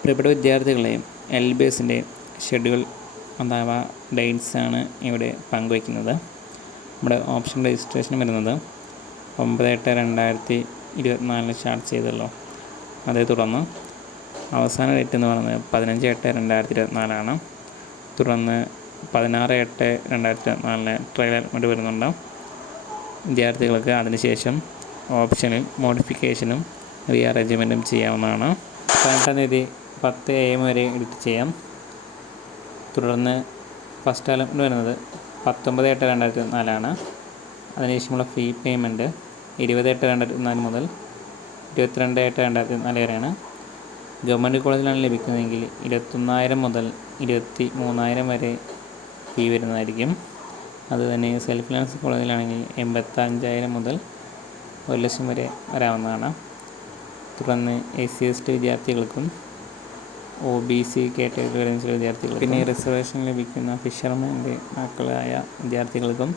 പ്രിയപ്പെട്ട വിദ്യാർത്ഥികളെ, LBSൻ്റെ ഷെഡ്യൂൾ അഥവാ ഡേറ്റ്സാണ് ഇവിടെ പങ്കുവയ്ക്കുന്നത്. നമ്മുടെ ഓപ്ഷൻ രജിസ്ട്രേഷൻ വരുന്നത് 9/8/2024 സ്റ്റാർട്ട് ചെയ്തല്ലോ. അതേ തുടർന്ന് അവസാന ഡേറ്റ് എന്ന് പറയുന്നത് 15/8/2024 തുടർന്ന് 16/8/2024 ട്രയൽ അലോട്ട്മെൻറ്റ് വരുന്നുണ്ട്. വിദ്യാർത്ഥികൾക്ക് അതിനുശേഷം ഓപ്ഷനിൽ മോഡിഫിക്കേഷനും റീഅറേഞ്ച്മെൻറ്റും ചെയ്യാവുന്നതാണ്. 18-ാം തീയതി 10 AM വരെ എഡിറ്റ് ചെയ്യാം. തുടർന്ന് ഫസ്റ്റ് അലോട്ട്മെൻറ്റ് വരുന്നത് 19/8/2024 അതിനുശേഷമുള്ള ഫീ പേയ്മെൻറ്റ് 20/8/2024 മുതൽ 22/8/2024 വരെയാണ്. ഗവൺമെൻറ് കോളേജിലാണ് ലഭിക്കുന്നതെങ്കിൽ 21,000 മുതൽ 23,000 വരെ ഫീ വരുന്നതായിരിക്കും. അതുതന്നെ സെൽഫ് ഫിനാൻസ് കോളേജിലാണെങ്കിൽ 85,000 മുതൽ 1,00,000 വരെ വരാവുന്നതാണ്. തുടർന്ന് SC/ST വിദ്യാർത്ഥികൾക്കും OBC കാറ്റഗറിയിൽ വരുന്ന ചില വിദ്യാർത്ഥികൾക്കും പിന്നെ റിസർവേഷൻ ലഭിക്കുന്ന ഫിഷർമാൻ്റെ മക്കളായ വിദ്യാർത്ഥികൾക്കും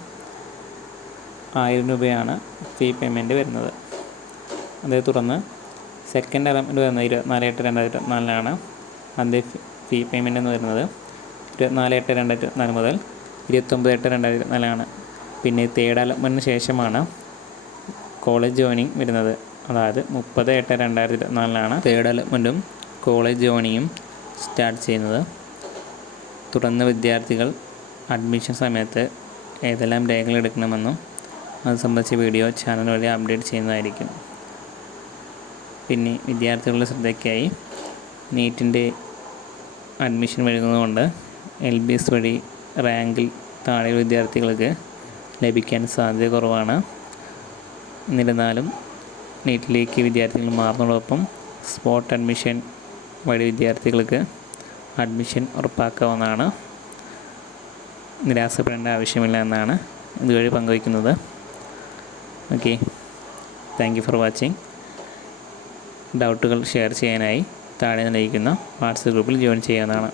1000 രൂപയാണ് ഫീ പേയ്മെൻറ്റ് വരുന്നത്. അതേ തുടർന്ന് സെക്കൻഡ് അലോട്ട്മെൻറ്റ് വരുന്നത് 24/8/2024 അതിൻ്റെ ഫീ പേയ്മെൻറ്റ് എന്ന് വരുന്നത് 24/8/2024 മുതൽ 29/8/2024 പിന്നെ തേർഡ് അലോട്ട്മെൻറ്റിന് ശേഷമാണ് കോളേജ് ജോയിനിങ് വരുന്നത്. അതായത് 30/8/2024 തേർഡ് അലോട്ട്മെൻറ്റും കോളേജ് ജോയിനിങ്ങും സ്റ്റാർട്ട് ചെയ്യുന്നത്. തുടർന്ന് വിദ്യാർത്ഥികൾ അഡ്മിഷൻ സമയത്ത് ഏതെല്ലാം രേഖകൾ എടുക്കണമെന്നും അത് സംബന്ധിച്ച വീഡിയോ ചാനൽ വഴി അപ്ഡേറ്റ് ചെയ്യുന്നതായിരിക്കും. പിന്നെ വിദ്യാർത്ഥികളുടെ ശ്രദ്ധയ്ക്കായി നീറ്റിൻ്റെ അഡ്മിഷൻ വരുന്നതുകൊണ്ട് LBS വഴി റാങ്കിൽ താഴെ വിദ്യാർത്ഥികൾക്ക് ലഭിക്കാൻ സാധ്യത കുറവാണ്. എന്നിരുന്നാലും നീറ്റിലേക്ക് വിദ്യാർത്ഥികൾ മാറുന്നതോടൊപ്പം സ്പോട്ട് അഡ്മിഷൻ വഴി വിദ്യാർത്ഥികൾക്ക് അഡ്മിഷൻ ഉറപ്പാക്കാവുന്നതാണ്. നിരാശപ്പെടേണ്ട ആവശ്യമില്ല എന്നാണ് ഇതുവഴി പങ്കുവയ്ക്കുന്നത്. Okay, thank you for watching. ഡൗട്ടുകൾ ഷെയർ ചെയ്യാനായി താഴെ നൽകിയിരിക്കുന്ന വാട്സപ്പ് ഗ്രൂപ്പിൽ ജോയിൻ ചെയ്യാവുന്നതാണ്.